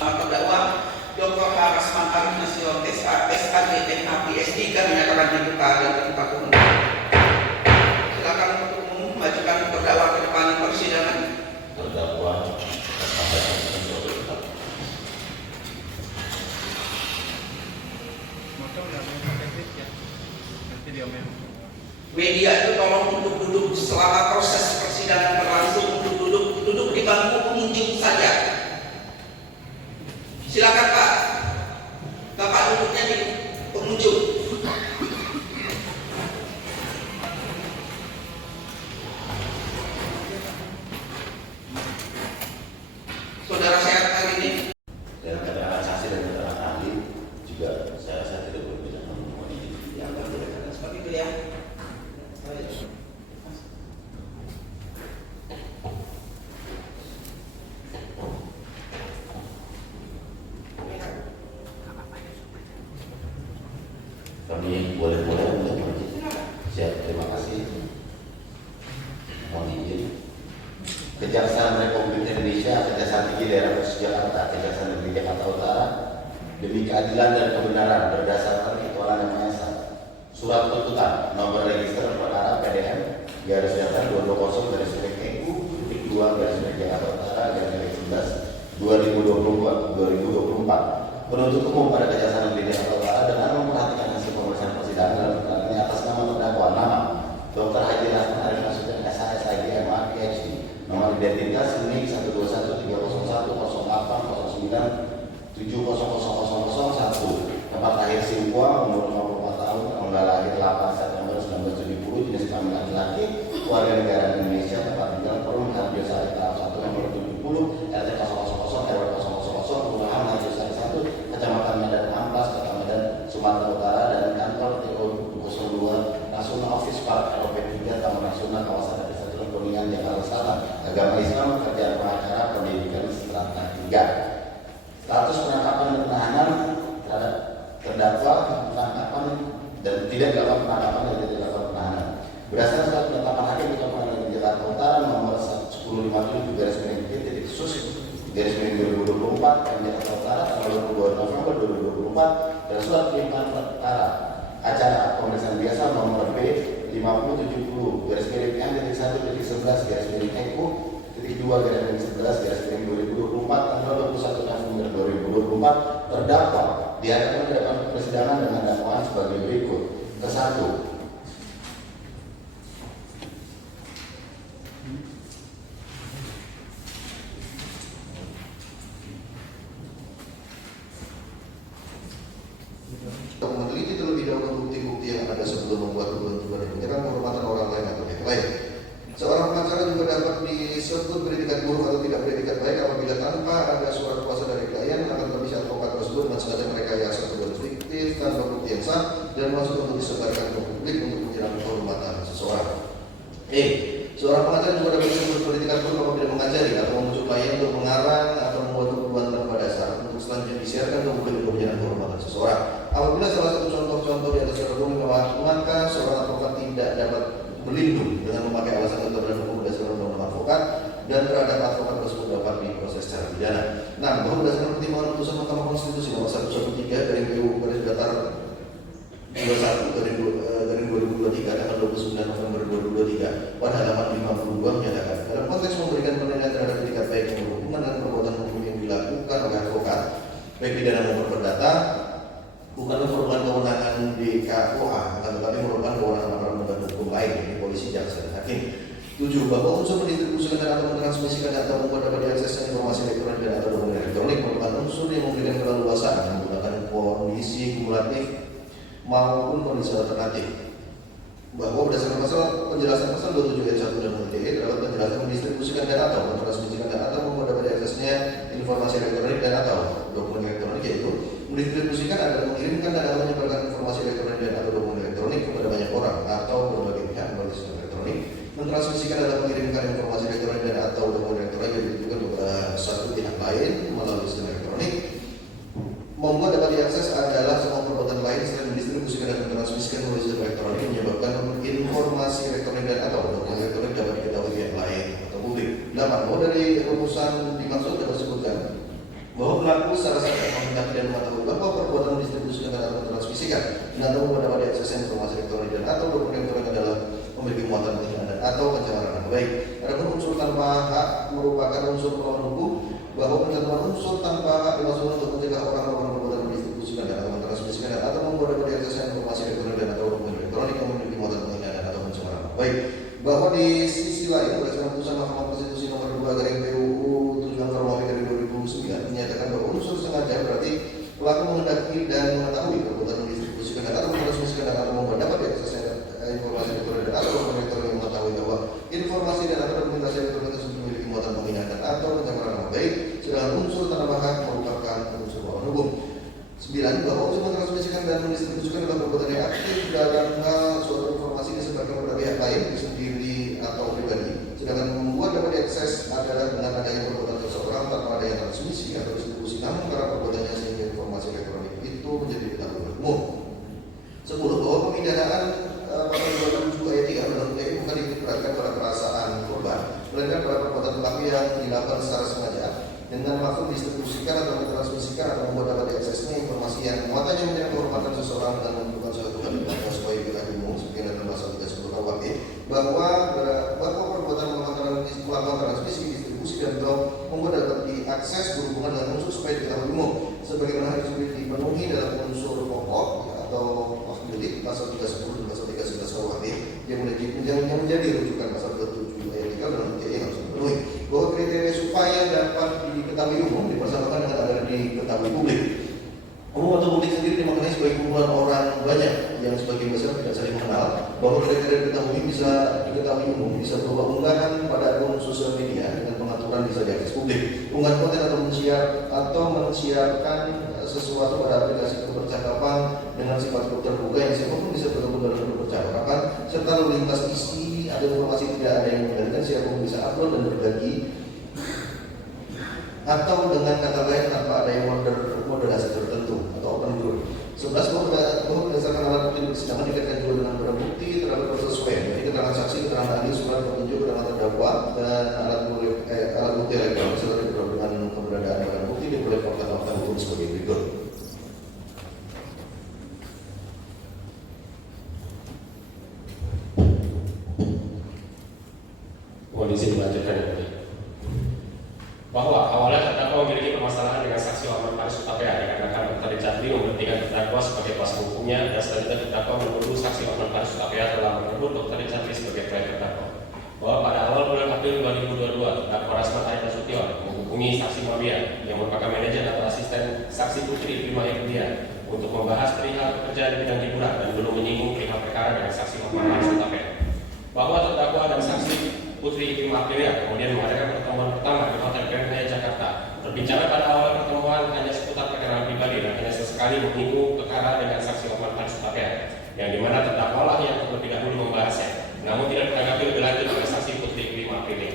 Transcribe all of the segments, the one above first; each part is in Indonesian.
Terdakwa Dr. Rasman Arif Nasution SAG MA PhD menyatakan dibuka dan terbuka umum. Silakan untuk umum majukan terdakwa ke depan persidangan. Terdakwa media itu tolong untuk duduk selama proses persidangan berlangsung, untuk duduk di bangku pengunjung saja. Silakan Pak, Bapak duduknya di pengunjung. Saudara sehat hari ini? dan keterangan saksi dan keterangan ahli juga saya tidak berbeda menemukan ini. Yang berbeda seperti itu ya. Kami boleh-boleh untuk siap, terima kasih. Mohon izin. Kejaksaan Republik Indonesia, Kejaksaan Tinggi Daerah Khusus Jakarta, Kejaksaan Negeri Jakarta Utara, demi keadilan dan kebenaran berdasarkan ketuhanan yang Maha Esa. Surat tuntutan nomor register perkara PDM garis datar 220 garis miring EU titik 2 garis miring Jakarta Utara garis miring 11 2024 penuntut umum pada Kejaksaan Negeri Jakarta Utara dengan memperhatikan hasil pemeriksaan persidangan dalam perkara ini atas nama terdakwa nama Dr. Haji Rasman Arif Nasution SAG MA PhD, nomor identitas NIK 12130108009700001, tempat lahir Simpuang, umur 54 tahun, tanggal lahir 8 September 1970, jenis kelamin laki-laki, warga negara Indonesia, tempat tinggal Perum Harjosari tahap 1 nomor 70 RT 000 RW 000 Kelurahan Harjosari 1 Kecamatan Medan Amplas, Kota Medan, Sumatera Utara, dan kantor TO 02 Nasional Office Park LP 3 Taman Nasional Kawasan Desa Teluk Kuningan Jakarta Selatan. Agama Islam, pekerjaan pengacara, pendidikan strata 3. Status penangkapan dan penahanan terhadap terdakwa, penangkapan dan tidak dilakukan penangkapan dan tidak dilakukan penahanan. Berdasarkan surat penetapan hakim di Pengadilan Negeri Jakarta Utara nomor 1057 garis miring titik khusus garis miring 2024 yang Jakarta Utara tanggal 22 November 2024 dan surat pelimpahan perkara acara pemeriksaan biasa nomor B 5070 garis miring M titik 1 titik 11 garis miring EKU titik 2 garis miring 11 garis miring 2024 tanggal 21 November 2024 terdakwa dihadapkan ke depan persidangan dengan dakwaan sebagai berikut. Ke-1, meneliti terlebih dahulu bukti-bukti yang ada sebelum membuat tuduhan-tuduhan yang menyerang kehormatan orang lain atau pihak lain. Seorang pengacara juga dapat disebut predikat buruk atau tidak predikat baik apabila tanpa ada surat kuasa dari klien akan kondisi advokat tersebut dengan sengaja merekayasa tuduhan fiktif tanpa bukti yang sah dan maksud untuk disebarkan ke publik untuk menyerang kehormatan seseorang. Seorang pengacara juga dapat disebut predikat buruk apabila mengajari atau memujuk klien untuk mengarang atau membuat tuduhan tanpa dasar untuk selanjutnya disiarkan ke publik untuk menyerang kehormatan seseorang. Apabila salah satu contoh-contoh di atas tersebut maka seorang advokat tidak dapat berlindung dengan memakai alasan ketentuan hukum berdasarkan undang-undang advokat dan terhadap advokat tersebut dapat diproses secara pidana. Bahwa berdasarkan pertimbangan putusan Mahkamah Konstitusi nomor 113 dari PU garis datar 21 dari 2023 tanggal 29 November 2023 pada halaman 52 menyatakan dalam konteks memberikan penilaian terhadap etikat baik yang berhubungan dengan perbuatan hukum yang dilakukan oleh advokat baik pidana maupun perdata bukanlah merupakan kewenangan BKOA akan tetapi merupakan kewenangan aparat penegak hukum lain yaitu polisi, jaksa, dan hakim. 7. Bahwa unsur mendistribusikan dan atau mentransmisikan atau membuat dapat diakses informasi elektronik dan atau dokumen elektronik merupakan unsur yang memberikan keleluasaan menggunakan kondisi kumulatif maupun kondisi alternatif. Bahwa berdasarkan penjelasan pasal 27 ayat 1 dan UU ITE terdapat penjelasan mendistribusikan dan atau mentransmisikan dan atau membuat dapat diaksesnya informasi elektronik dan atau dokumen elektronik yaitu mendistribusikan adalah mengirimkan dan atau menyebarkan informasi elektronik dan atau dokumen elektronik kepada banyak orang atau berbagai pihak melalui sistem elektronik. Mentransmisikan adalah mengirimkan informasi elektronik dan atau dokumen elektronik yang ditujukan kepada satu pihak lain melalui sistem elektronik. Membuat dapat diakses adalah semua perbuatan mendistribusikan dan mentransmisikan melalui sistem elektronik menyebabkan informasi elektronik dan atau dokumen elektronik dapat diketahui pihak lain atau publik. 8. Bahwa dari rumusan dimaksud dapat disebutkan bahwa pelaku secara sadar mengetahui dan mengetahui bahwa perbuatan mendistribusikan dan atau mentransmisikan dan atau mendapat diakses informasi elektronik dan atau dokumen elektronik adalah memiliki muatan penghinaan dan atau pencemaran nama baik. Adapun unsur tanpa hak merupakan unsur melawan hukum, bahwa pencantuman unsur tanpa hak dimaksudkan untuk mencegah orang melakukan perbuatan mendistribusikan dan atau mentransmisikan dan atau membuat dapat diakses informasi elektronik dan atau dokumen elektronik yang memiliki muatan penghinaan dan atau pencemaran nama baik. Bahwa di sisi lain berdasarkan putusan Mahkamah Konstitusi nomor 2/PUU 7/2009 menyatakan bahwa unsur sengaja berarti pelaku menghendaki dan mengetahui perbuatan mendistribusikan dan atau mentransmisikan dan atau membuat dapat diakses informasi elektronik dan atau dokumen elektronik yang mengetahui bahwa informasi dan atau dokumentasi elektronik tersebut memiliki muatan penghinaan dan atau pencemaran nama baik, sedangkan unsur tanpa hak merupakan unsur melawan hukum. 9. Bahwa unsur mentransmisikan dan mendistribusikan adalah perbuatan yang aktif dalam hal suatu informasi disebarkan kepada pihak lain sendiri atau pribadi, sedangkan membuat dapat diakses adalah dengan adanya perbuatan seseorang tanpa adanya transmisi atau distribusi namun karena perbuatannya sehingga informasi elektronik itu menjadi diketahui umum. 10. Bahwa pemindahan pasal 27 ayat 3 Undang-Undang ITE bukan diperhatikan pada perasaan korban, melainkan pada perbuatan pelaku yang dilakukan secara sengaja dengan maksud distribusikan atau mentransmisikan atau membuat dapat diaksesnya informasi yang muatannya menyerang kehormatan seseorang dan melakukan suatu hal yang supaya diketahui umum sebagai dalam pasal 310 KUHP bahwa perbuatan melakukan transmisi, distribusi dan atau membuat dapat diakses berhubungan dengan unsur supaya diketahui umum sebagaimana harus dipenuhi dalam unsur pokok atau delik pasal 310 dan pasal 311 KUHP yang menjadi rujukan pasal 27 ayat 3 dalam ITE yang harus dipenuhi, bahwa kriteria supaya dapat diketahui umum dipersamakan dengan agar diketahui publik. Umum atau publik sendiri dimaknai sebagai kumpulan orang banyak yang sebagian besar tidak saling mengenal, bahwa kriteria diketahui bisa diketahui umum bisa berupa unggahan pada akun sosial media dengan pengaturan bisa diakses publik, unggahan konten atau mensiarkan sesuatu pada aplikasi percakapan dengan sifat terbuka yang siapapun bisa bergabung dalam percakapan serta lalu lintas isi ada informasi tidak ada yang mengendalikan siapapun bisa upload dan berbagi atau dengan kata lain tanpa ada yang moderasi tertentu atau open group. 11. Bahwa berdasarkan alat bukti persidangan dikaitkan juga dengan barang bukti terhadap persesuaian dari keterangan saksi, keterangan ahli, surat petunjuk, keterangan terdakwa dan alat bukti elektronik serta dengan keberadaan barang bukti diperoleh fakta hukum sebagai berikut. Kondisi dilanjutkan ya, bahwa awalnya terdakwa memiliki permasalahan dengan saksi Muhammad Faris Utapea dikarenakan Dr. Richard Lee memberhentikan terdakwa sebagai kuasa hukumnya dan selanjutnya terdakwa menuduh saksi Muhammad Faris Utapea telah merebut Dr. Richard Lee sebagai proyek terdakwa. Bahwa pada awal bulan April 2022 terdakwa Rasman Ari Nasution menghubungi saksi Muhammadiyah yang merupakan manajer atau asisten saksi Putri Prima Erdia untuk membahas perihal pekerjaan di bidang hiburan dan belum menyinggung perihal perkara dengan saksi Muhammad Faris Utapea. Bahwa terdakwa dan saksi Putri Prima Erdia kemudian mengadakan pertemuan pertama di Hotel Grand Hyatt Jakarta. Berbicara pada awal pertemuan hanya seputar perkara pribadi dan hanya sesekali menyinggung perkara dengan saksi Muhammad Faris Utapea, yang dimana terdakwa lah yang terlebih dahulu membahasnya, namun tidak ditanggapi lebih lanjut oleh saksi Putri Prima Erdia.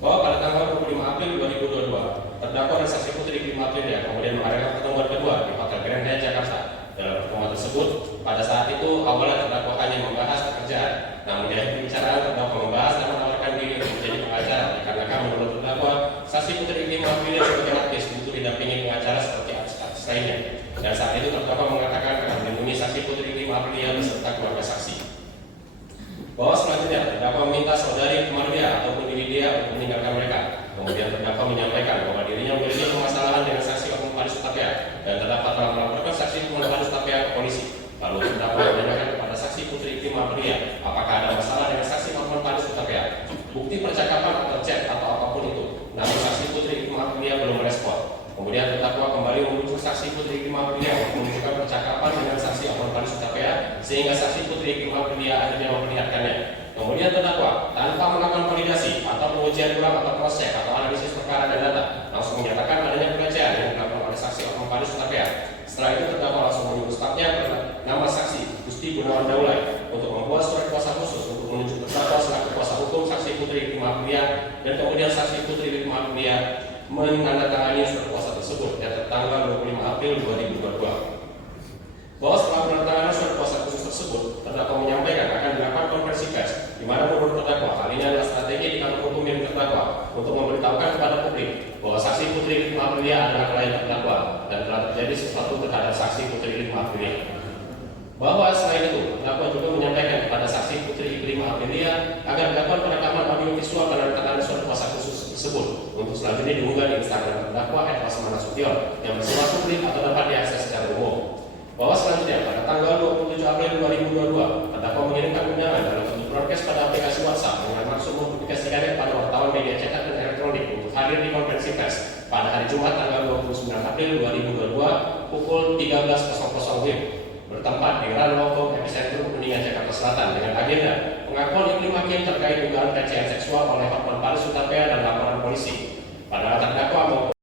Bahwa pada tanggal 25 April 2022 terdakwa dan saksi Putri Prima Erdia kemudian mengadakan pertemuan kedua di Hotel Grand Hyatt Jakarta. Dalam pertemuan tersebut, pada saat itu awalnya terdakwa hanya membahas pekerjaan, namun di akhir pembicaraan terdakwa membahas dan menawarkan diri untuk menjadi pengacara dikarenakan menurut terdakwa saksi Putri Prima Erdia sebagai artis butuh didampingi pengacara seperti artis-artis lainnya, dan saat itu terdakwa mengatakan akan melindungi saksi Putri Prima Erdia beserta keluarga saksi. Bahwa selanjutnya terdakwa meminta saudari Mardia ataupun diri dia untuk meninggalkan mereka. Kemudian terdakwa menyampaikan bahwa dirinya memiliki permasalahan dengan saksi Muhammad Faris Utapea dan terdakwa telah melaporkan saksi Muhammad Faris Utapea ke polisi. Lalu terdakwa menanyakan kepada saksi Putri Prima Erdia apakah ada masalah dengan saksi Muhammad Faris Utapea, bukti percakapan atau chat atau apapun itu. Namun saksi Putri Prima Erdia belum merespon. Kemudian terdakwa kembali merujuk saksi Putri Prima Erdia untuk menunjukkan percakapan dengan saksi Muhammad Faris Utapea sehingga saksi Putri Prima Erdia akhirnya memperlihatkannya. Kemudian terdakwa tanpa melakukan validasi atau pengujian ulang atau cross check atau analisis perkara dan data langsung menyatakan adanya pelecehan yang dilakukan oleh saksi Muhammad Faris Utapea. Setelah itu terdakwa langsung menyuruh stafnya bernama saksi Gusti Gunawan Daulay untuk membuat surat kuasa khusus untuk menunjuk terdakwa selaku kuasa hukum saksi Putri Prima Erdia, dan kemudian saksi Putri Prima Erdia menandatangani surat kuasa tersebut yang tertanggal 25 April 2022. Bahwa setelah penandatanganan surat Putri Risma Aprilia adalah klien terdakwa dan telah terjadi sesuatu terhadap saksi Putri Risma Aprilia. Bahwa selain itu, terdakwa juga menyampaikan kepada saksi Putri Risma Aprilia agar dilakukan perekaman audio visual pada tekanan surat kuasa khusus tersebut untuk selanjutnya diunggah di Instagram terdakwa @wasmanasution yang bersifat publik atau dapat diakses secara umum. Bahwa selanjutnya pada tanggal 27 April 2022, terdakwa mengirimkan undangan dalam bentuk broadcast pada aplikasi WhatsApp dengan maksud mempublikasikannya pada wartawan media cetak dan elektronik untuk hadir di konferensi pers pada hari Jumat tanggal 29 April 2022 pukul 13.00 WIB bertempat di Ranloko Epicentrum Kuningan Jakarta Selatan dengan agenda pengakuan iklim hakim terkait dugaan pelecehan seksual oleh Hotman Paris Hutapea dan laporan polisi. Pada terdakwa